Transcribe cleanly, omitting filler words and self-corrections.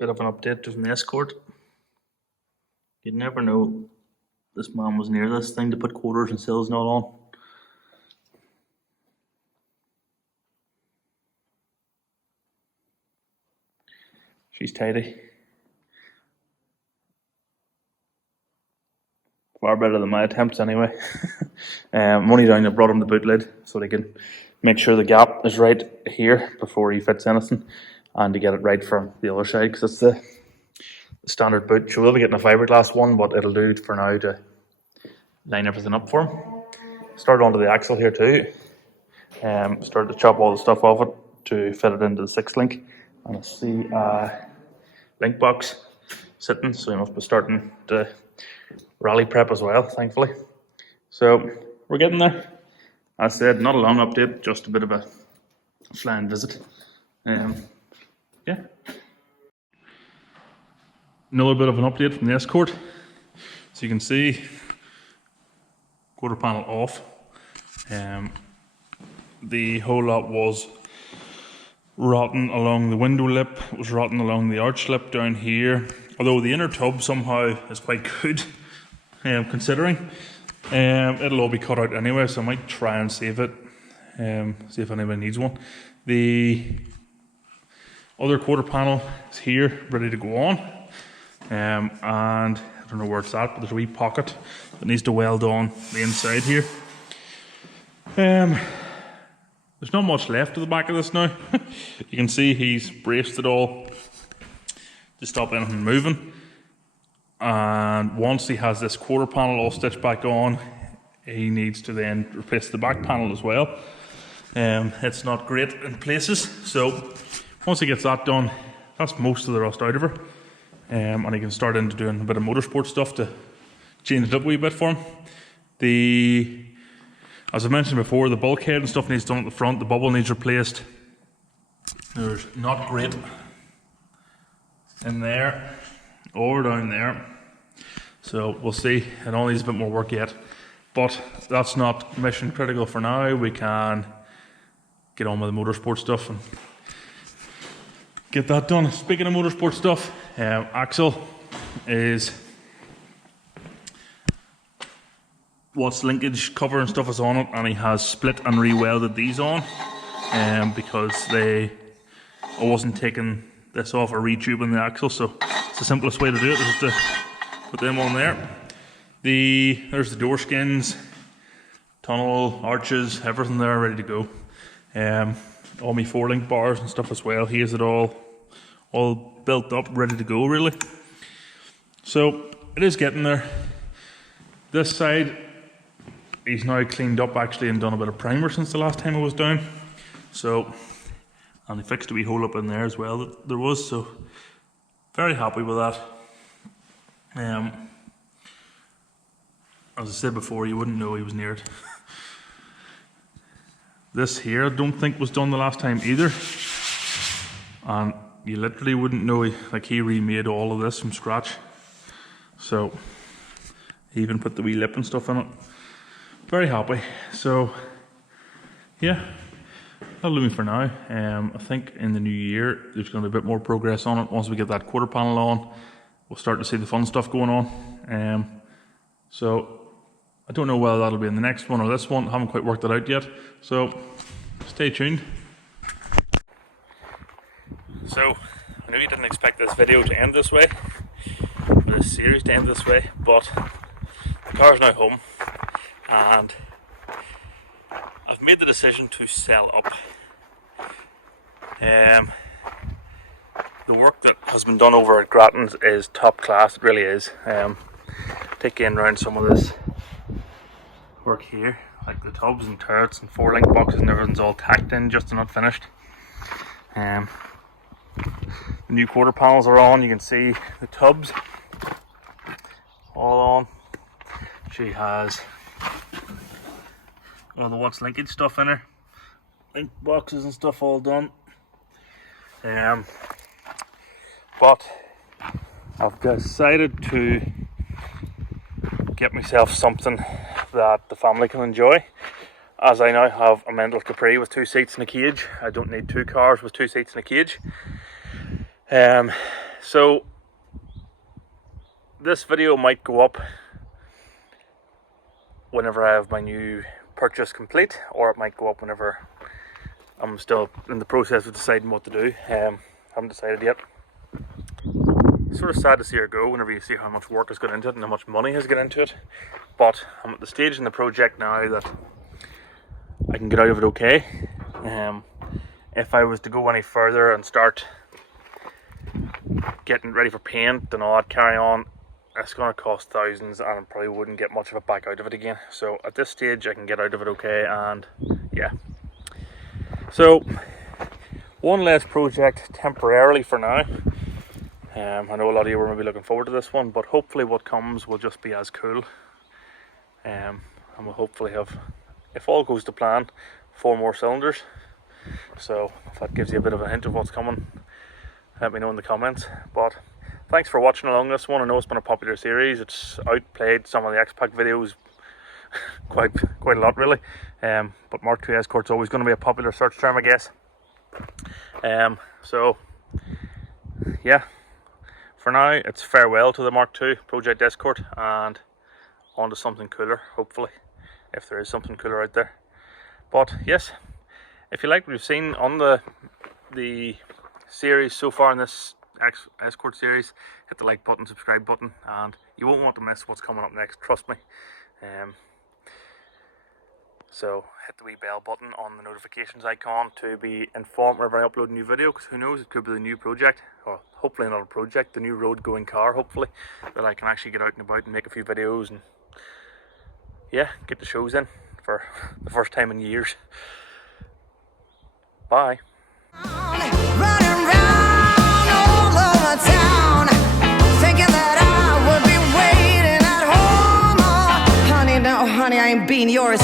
Bit of an update from the Escort. You'd never know this man was near this thing to put quarters and sills and all on. She's tidy. Far better than my attempts anyway. I'm only down to brought him the boot lid so they can make sure the gap is right here before he fits anything, and to get it right from the other side, because it's the standard boot. So we'll be getting a fiberglass one, but it'll do for now to line everything up for him. Started onto the axle here too. Started to chop all the stuff off it to fit it into the 6-link, and I see a link box sitting, so he must be starting to rally prep as well, thankfully. So we're getting there. As I said, not a long update, just a bit of a flying visit. Yeah. Another bit of an update from the Escort. So you can see quarter panel off. The whole lot was rotten along the window lip, it was rotten along the arch lip down here. Although the inner tub somehow is quite good, considering. It'll all be cut out anyway, so I might try and save it, see if anybody needs one. The other quarter panel is here, ready to go on. And I don't know where it's at, but there's a wee pocket that needs to weld on the inside here. There's not much left of the back of this now. You can see he's braced it all to stop anything moving. And once he has this quarter panel all stitched back on, he needs to then replace the back panel as well. It's not great in places, so once he gets that done, that's most of the rust out of her. And he can start into doing a bit of motorsport stuff to change it up a wee bit for him. As I mentioned before, the bulkhead and stuff needs done at the front, the bubble needs replaced. There's not great in there or down there, so we'll see. It all needs a bit more work yet, but that's not mission critical for now. We can get on with the motorsport stuff and get that done. Speaking of motorsport stuff, axle is what's linkage cover and stuff is on it, and he has split and re-welded these on because I wasn't taking this off or retubing the axle, so it's the simplest way to do it is just to put them on there. There's the door skins, tunnel, arches, everything there ready to go. All my 4-link bars and stuff as well. He has it all built up, ready to go really. So it is getting there. This side, he's now cleaned up actually and done a bit of primer since the last time I was down. So, and he fixed a wee hole up in there as well that there was, so very happy with that. As I said before, you wouldn't know he was near it. This here I don't think was done the last time either, and you literally wouldn't know he remade all of this from scratch. So he even put the wee lip and stuff in it. Very happy. So yeah, that'll do me for now. I think in the new year there's going to be a bit more progress on it. Once we get that quarter panel on, we'll start to see the fun stuff going on. So I don't know whether that'll be in the next one or this one. I haven't quite worked it out yet. So stay tuned. So I know you didn't expect this video to end this way, or this series to end this way, but the car's now home and I've made the decision to sell up. The work that has been done over at Grattan's is top class, it really is. Taking around some of this work here, like the tubs and turrets and 4-link boxes and everything's all tacked in, just not finished. The new quarter panels are on, you can see the tubs all on. She has all the what's linkage stuff in her, link boxes and stuff all done. But I've decided to get myself something that the family can enjoy, as I now have a mental Capri with 2 seats and a cage. I don't need 2 cars with 2 seats and a cage. So this video might go up whenever I have my new purchase complete, or it might go up whenever I'm still in the process of deciding what to do. Haven't decided yet. It's sort of sad to see her go whenever you see how much work has gone into it and how much money has gone into it. But I'm at the stage in the project now that I can get out of it okay. If I was to go any further and start getting ready for paint and all that carry on, it's going to cost thousands and I probably wouldn't get much of it back out of it again. So at this stage I can get out of it okay, and yeah. So one less project temporarily for now. I know a lot of you were maybe looking forward to this one, but hopefully what comes will just be as cool. And we'll hopefully have, if all goes to plan, 4 more cylinders. So if that gives you a bit of a hint of what's coming, let me know in the comments. But thanks for watching along this one. I know it's been a popular series. It's outplayed some of the X-Pac videos quite a lot really. But Mk2 Escort's always going to be a popular search term, I guess. So yeah, for now it's farewell to the Mk2 Project Escort and on to something cooler, hopefully, if there is something cooler out there. But yes, if you like what you've seen on the series so far in this Escort series, hit the like button, subscribe button, and you won't want to miss what's coming up next, trust me. So hit the wee bell button on the notifications icon to be informed whenever I upload a new video, because who knows, it could be the new project, or hopefully not a project, the new road going car, hopefully, that I can actually get out and about and make a few videos and yeah, get the shows in for the first time in years. Bye. Running round all over town, thinking that I would be waiting at home. Oh, honey, no, honey, I ain't being yours.